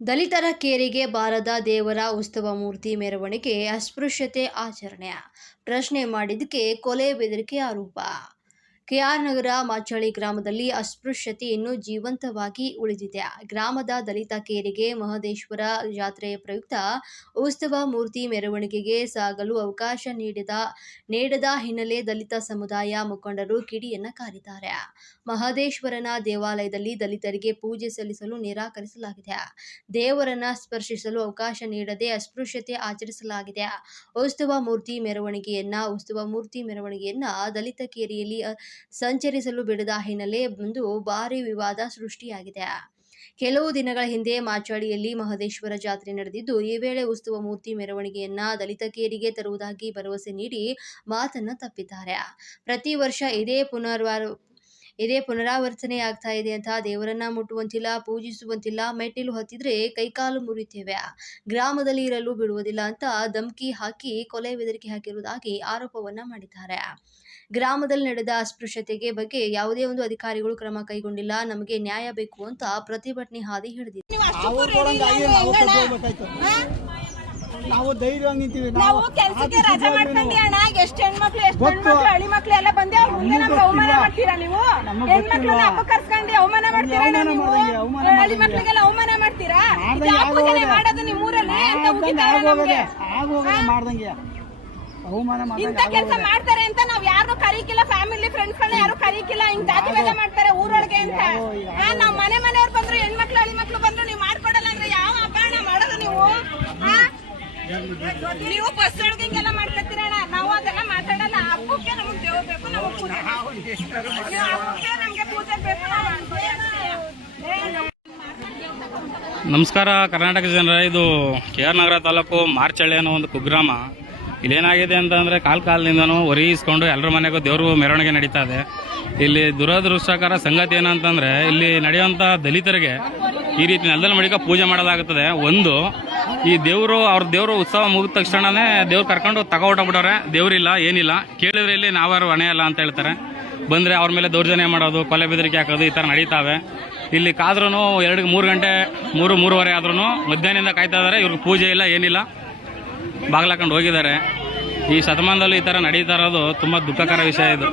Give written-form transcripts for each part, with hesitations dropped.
ದಲಿತರ ಕೇರಿಗೆ ಬಾರದ ದೇವರ ಉತ್ಸವ ಮೂರ್ತಿ ಮೆರವಣಿಗೆ ಅಸ್ಪೃಶ್ಯತೆ ಆಚರಣೆ ಪ್ರಶ್ನೆ ಮಾಡಿದ್ದಕ್ಕೆ ಕೊಲೆ ಬೆದರಿಕೆ ಆರೋಪ. ಕೆಆರ್ ನಗರ ಮಾಚಳ್ಳಿ ಗ್ರಾಮದಲ್ಲಿ ಅಸ್ಪೃಶ್ಯತೆ ಇನ್ನೂ ಜೀವಂತವಾಗಿ ಉಳಿದಿದೆ. ಗ್ರಾಮದ ದಲಿತ ಕೇರಿಗೆ ಮಹದೇಶ್ವರ ಜಾತ್ರೆಯ ಪ್ರಯುಕ್ತ ಉತ್ಸವ ಮೂರ್ತಿ ಮೆರವಣಿಗೆಗೆ ಸಾಗಲು ಅವಕಾಶ ನೀಡದ ಹಿನ್ನೆಲೆ ದಲಿತ ಸಮುದಾಯ ಮುಖಂಡರು ಕಿಡಿಯನ್ನ ಕಾರಿದ್ದಾರೆ. ಮಹದೇಶ್ವರನ ದೇವಾಲಯದಲ್ಲಿ ದಲಿತರಿಗೆ ಪೂಜೆ ಸಲ್ಲಿಸಲು ನಿರಾಕರಿಸಲಾಗಿದೆ. ದೇವರನ್ನ ಸ್ಪರ್ಶಿಸಲು ಅವಕಾಶ ನೀಡದೆ ಅಸ್ಪೃಶ್ಯತೆ ಆಚರಿಸಲಾಗಿದೆ. ಉತ್ಸವ ಮೂರ್ತಿ ಮೆರವಣಿಗೆಯನ್ನ ದಲಿತ ಕೇರಿಯಲ್ಲಿ ಸಂಚರಿಸಲು ಬಿಡದ ಹಿನ್ನೆಲೆ ಒಂದು ಭಾರಿ ವಿವಾದ ಸೃಷ್ಟಿಯಾಗಿದೆ. ಕೆಲವು ದಿನಗಳ ಹಿಂದೆ ಮಾಚಳ್ಳಿಯಲ್ಲಿ ಮಹದೇಶ್ವರ ಜಾತ್ರೆ ನಡೆದಿದ್ದು, ಈ ವೇಳೆ ಉತ್ಸವ ಮೂರ್ತಿ ಮೆರವಣಿಗೆಯನ್ನ ದಲಿತ ಕೇರಿಗೆ ತರುವುದಾಗಿ ಭರವಸೆ ನೀಡಿ ಮಾತನ್ನ ತಪ್ಪಿದ್ದಾರೆ. ಪ್ರತಿ ವರ್ಷ ಇದೇ ಪುನರಾವರ್ತನೆಯಾಗ್ತಾ ಇದೆ ಅಂತ ದೇವರನ್ನ ಮುಟ್ಟುವಂತಿಲ್ಲ, ಪೂಜಿಸುವಂತಿಲ್ಲ, ಮೆಟ್ಟಿಲು ಹತ್ತಿದ್ರೆ ಕೈಕಾಲು ಮುರಿತೇವೆ, ಗ್ರಾಮದಲ್ಲಿ ಇರಲು ಬಿಡುವುದಿಲ್ಲ ಅಂತ ಧಮಕಿ ಹಾಕಿ ಕೊಲೆ ಬೆದರಿಕೆ ಹಾಕಿರುವುದಾಗಿ ಆರೋಪವನ್ನ ಮಾಡಿದ್ದಾರೆ. ಗ್ರಾಮದಲ್ಲಿ ನಡೆದ ಅಸ್ಪೃಶ್ಯತೆಗೆ ಬಗ್ಗೆ ಯಾವುದೇ ಒಂದು ಅಧಿಕಾರಿಗಳು ಕ್ರಮ ಕೈಗೊಂಡಿಲ್ಲ, ನಮಗೆ ನ್ಯಾಯ ಬೇಕು ಅಂತ ಪ್ರತಿಭಟನೆ ಹಾದಿ ಹಿಡಿದಿದ್ದಾರೆ. ನಾವು ಧೈರ್ಯವಾಗಿ ನಿಂತೀವಿ. ನಾವು ಕೆಲಸಕ್ಕೆ ರಜೆ ಮಾಡ್ಕೊಂಡಿ ಅಣ್ಣ, ಎಷ್ಟು ಹೆಣ್ಮಕ್ಳು ಎಷ್ಟು ಗಂಡ್ಮಕ್ಳು ಹಳ್ಳಿ ಮಕ್ಳು ಎಲ್ಲ ಬಂದೆ ಅವ್ರ ಮುಂದೆ ನಮ್ಗೆ ಅವಮಾನ ಮಾಡ್ತೀರಾ ನೀವು? ಹೆಣ್ಮಕ್ಳನ್ನ ಹಬ್ಬ ಕರ್ಸ್ಕೊಂಡು ಅವಮಾನ ಮಾಡ್ತೀರಾ ನೀವು? ಹಳ್ಳಿ ಮಕ್ಳಿಗೆಲ್ಲ ಅವಮಾನ ಮಾಡ್ತೀರಾ? ಹಬ್ಬನೇ ಮಾಡೋದು ನಿಮ್ಮ ಊರಲ್ಲಿ ಅಂತ ಉಗಿತಾರೆ ನಮ್ಗೆ. ಇಂಥ ಕೆಲಸ ಮಾಡ್ತಾರೆ ಅಂತ ನಾವ್ ಯಾರು ಕರೀಕಿಲ್ಲ, ಫ್ಯಾಮಿಲಿ ಫ್ರೆಂಡ್ಸ್ ಗಳನ್ನ ಯಾರು ಕರೀಕಿಲ್ಲ. ಹಿಂಗ್ ಜಾತಿ ಭೇದ ಮಾಡ್ತಾರೆ ಊರೊಳಗೆ ಅಂತ. ನಾವ್ ಮನೆಯವ್ರು ಬಂದ್ರು, ಹೆಣ್ಮಕ್ಳು ಹಳ್ಳಿ ಮಕ್ಳು ಬಂದ್ರು ನೀವು ಮಾಡ್ಕೊಡಲ್ಲ ಅಂದ್ರೆ ಯಾವ ಹಬ್ಬ ಮಾಡೋದು ನೀವು? ನೀವು ಬಸ್ ಒಳಗೆ ಹಿಂಗೆಲ್ಲ ಮಾಡ್ಕೊತೀರಣ್ಣ, ನಾವು ಅದೆಲ್ಲ ಮಾತಾಡಲ್ಲ. ಹಬ್ಬಕ್ಕೆ ನಮ್ಗೆ ದೇವ್ರು ಬೇಕು, ನಮಗೆ ಪೂಜೆ ಹಬ್ಬಕ್ಕೆ ನಮ್ಗೆ ಪೂಜೆ ಬೇಕು. ನಮಸ್ಕಾರ ಕರ್ನಾಟಕ ಜನರ, ಇದು ಕೆಆರ್ ನಗರ ತಾಲೂಕು ಮಾರ್ಚಳ್ಳಿ ಅನ್ನೋ ಒಂದು ಕುಗ್ರಾಮ. ಇಲ್ಲೇನಾಗಿದೆ ಅಂತಂದರೆ ಕಾಲದಿಂದನೂ ಒರಿಯಿಸ್ಕೊಂಡು ಎಲ್ಲರ ಮನೆಗೂ ದೇವರು ಮೆರವಣಿಗೆ ನಡೀತಾ ಇದೆ. ಇಲ್ಲಿ ದುರದೃಷ್ಟಕರ ಸಂಗತಿ ಏನಂತಂದರೆ, ಇಲ್ಲಿ ನಡೆಯುವಂಥ ದಲಿತರಿಗೆ ಈ ರೀತಿ ನೆಲದಲ್ಲಿ ಮಡಿಕ ಪೂಜೆ ಮಾಡಲಾಗುತ್ತದೆ. ಒಂದು, ಈ ಅವ್ರ ದೇವರು ಉತ್ಸವ ಮುಗಿದ ತಕ್ಷಣನೇ ದೇವ್ರು ಕರ್ಕೊಂಡು ತಗೊಬಿಟ್ಟವ್ರೆ. ದೇವ್ರಿಲ್ಲ, ಏನಿಲ್ಲ, ಕೇಳಿದ್ರೆ ಇಲ್ಲಿ ನಾವ್ಯಾರು ಹೊಣೆಯಲ್ಲ ಅಂತ ಹೇಳ್ತಾರೆ. ಬಂದರೆ ಅವ್ರ ಮೇಲೆ ದೌರ್ಜನ್ಯ ಮಾಡೋದು, ಕೊಲೆ ಬೆದರಿಕೆ ಹಾಕೋದು ಈ ಥರ ನಡೀತಾವೆ. ಇಲ್ಲಿ ಕಾದ್ರೂ 2-3 ಗಂಟೆ 3-3:30 ಆದ್ರೂ ಮಧ್ಯಾಹ್ನದಿಂದ ಕಾಯ್ತಾ ಇದ್ದಾರೆ. ಇವ್ರಿಗೆ ಪೂಜೆ ಇಲ್ಲ, ಏನಿಲ್ಲ, ಬಾಗ್ಲಾಕೊಂಡು ಹೋಗಿದ್ದಾರೆ. ಈ ಶತಮಾನದಲ್ಲಿ ಈ ಥರ ನಡೀತಾ ಇರೋದು ತುಂಬ ದುಃಖಕರ ವಿಷಯ ಇದು.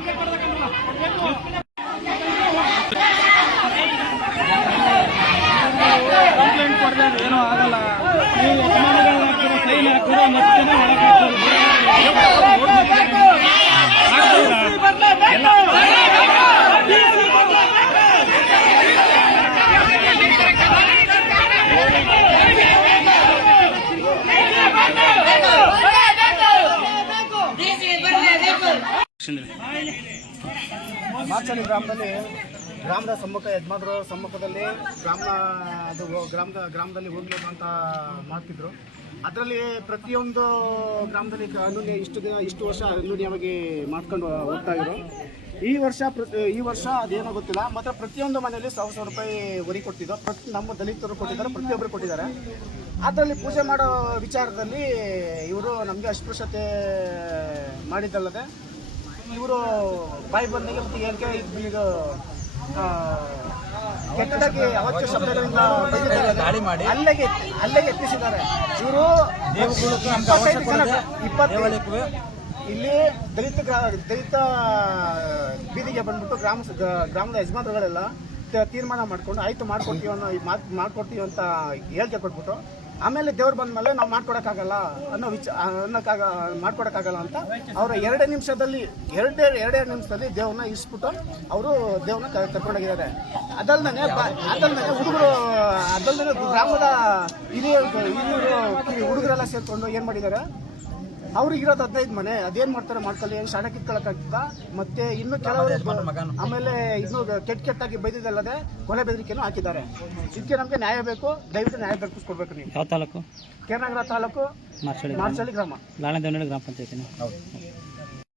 ಏನೂ ಆಗಲ್ಲ. ಮಾರ್ಚಳ್ಳಿ ಗ್ರಾಮದ ಸಮ್ಮುಖ ಯಜಮಾನರ ಸಮ್ಮುಖದಲ್ಲಿ ಗ್ರಾಮದಲ್ಲಿ ಹೋಗ್ಬೇಕು ಅಂತ ಮಾಡ್ತಿದ್ರು. ಅದರಲ್ಲಿ ಪ್ರತಿಯೊಂದು ಗ್ರಾಮದಲ್ಲಿ ಅನುನ್ಯ ಇಷ್ಟು ವರ್ಷ ಅನುನ್ಯವಾಗಿ ಮಾಡ್ಕೊಂಡು ಹೋಗ್ತಾ ಇದ್ರು. ಈ ವರ್ಷ ಅದೇನೋ ಗೊತ್ತಿಲ್ಲ, ಮಾತ್ರ ಪ್ರತಿಯೊಂದು ಮನೆಯಲ್ಲಿ 1,000 ರೂಪಾಯಿ ಹೊರಿ ಕೊಟ್ಟಿದ್ದು. ನಮ್ಮ ದಲಿತರು ಕೊಟ್ಟಿದ್ದಾರೆ, ಪ್ರತಿಯೊಬ್ಬರು ಕೊಟ್ಟಿದ್ದಾರೆ. ಅದರಲ್ಲಿ ಪೂಜೆ ಮಾಡೋ ವಿಚಾರದಲ್ಲಿ ಇವರು ನಮಗೆ ಅಸ್ಪೃಶ್ಯತೆ ಮಾಡಿದ್ದಲ್ಲದೆ ಇವರು ಬಾಯಿ ಬಂದಿಗೆ ಮತ್ತು ಏನಕ್ಕೆ ಇದು ಕೆಟ್ಟದಾಗಿ ಅವಾಚ್ಯ ಶಬ್ದಗಳಿಂದ ಅಲ್ಲಿಗೆ ಎತ್ತಿಸಿದ್ದಾರೆ. ಇವರು 20 ಇಲ್ಲಿ ದಲಿತ ಬೀದಿಗೆ ಬಂದ್ಬಿಟ್ಟು ಗ್ರಾಮದ ಯಜಮಾನರುಗಳೆಲ್ಲ ತೀರ್ಮಾನ ಮಾಡ್ಕೊಂಡು ಆಯ್ತು ಮಾಡ್ಕೊಡ್ತೀವಿ ಅಂತ ಹೇಳಿಕೆ ಕೊಟ್ಬಿಟ್ಟು, ಆಮೇಲೆ ದೇವ್ರು ಬಂದ ಮೇಲೆ ನಾವು ಮಾಡ್ಕೊಡಕ್ಕಾಗಲ್ಲ ಮಾಡ್ಕೊಡಕ್ಕಾಗಲ್ಲ ಅಂತ ಅವರು 2 ನಿಮಿಷದಲ್ಲಿ ದೇವ್ರನ್ನ ಇಸ್ಬಿಟ್ಟು ಅವರು ದೇವ್ರನ್ನ ಕರ್ಕೊಂಡೋಗಿದ್ದಾರೆ. ಅದಲ್ಲದೆ ಗ್ರಾಮದ ಹಿರಿಯರು ಹುಡುಗರೆಲ್ಲ ಸೇರ್ಕೊಂಡು ಏನು ಮಾಡಿದ್ದಾರೆ, ಅವ್ರಿಗಿರೋದು 15 ಮನೆ, ಅದೇನು ಮಾಡ್ತಾರೆ ಮಾಡ್ಕೊಳ್ಳಿ, ಏನು ಶಾಣ ಕಿತ್ಕೊಳ್ಳೋಕ್ಕಾಗ್ತದ. ಮತ್ತೆ ಇನ್ನು ಕೆಲವರು ಆಮೇಲೆ ಇನ್ನು ಕೆಟ್ಟಾಗಿ ಬೈದಿದ್ದಲ್ಲದೆ ಕೊಲೆ ಬೆದರಿಕೆನೂ ಹಾಕಿದ್ದಾರೆ. ಇದಕ್ಕೆ ನಮಗೆ ನ್ಯಾಯ ಬೇಕು, ದಯವಿಟ್ಟು ನ್ಯಾಯ ದೊರಕಿಸ್ಕೊಡ್ಬೇಕು. ನೀವು ಯಾವ ತಾಲೂಕು? ಕೆಆರ್ ನಗರ ತಾಲೂಕು ಮಾರ್ಚಳ್ಳಿ ಗ್ರಾಮ, ಗ್ರಾಮ ಪಂಚಾಯತಿ. ಹೌದು.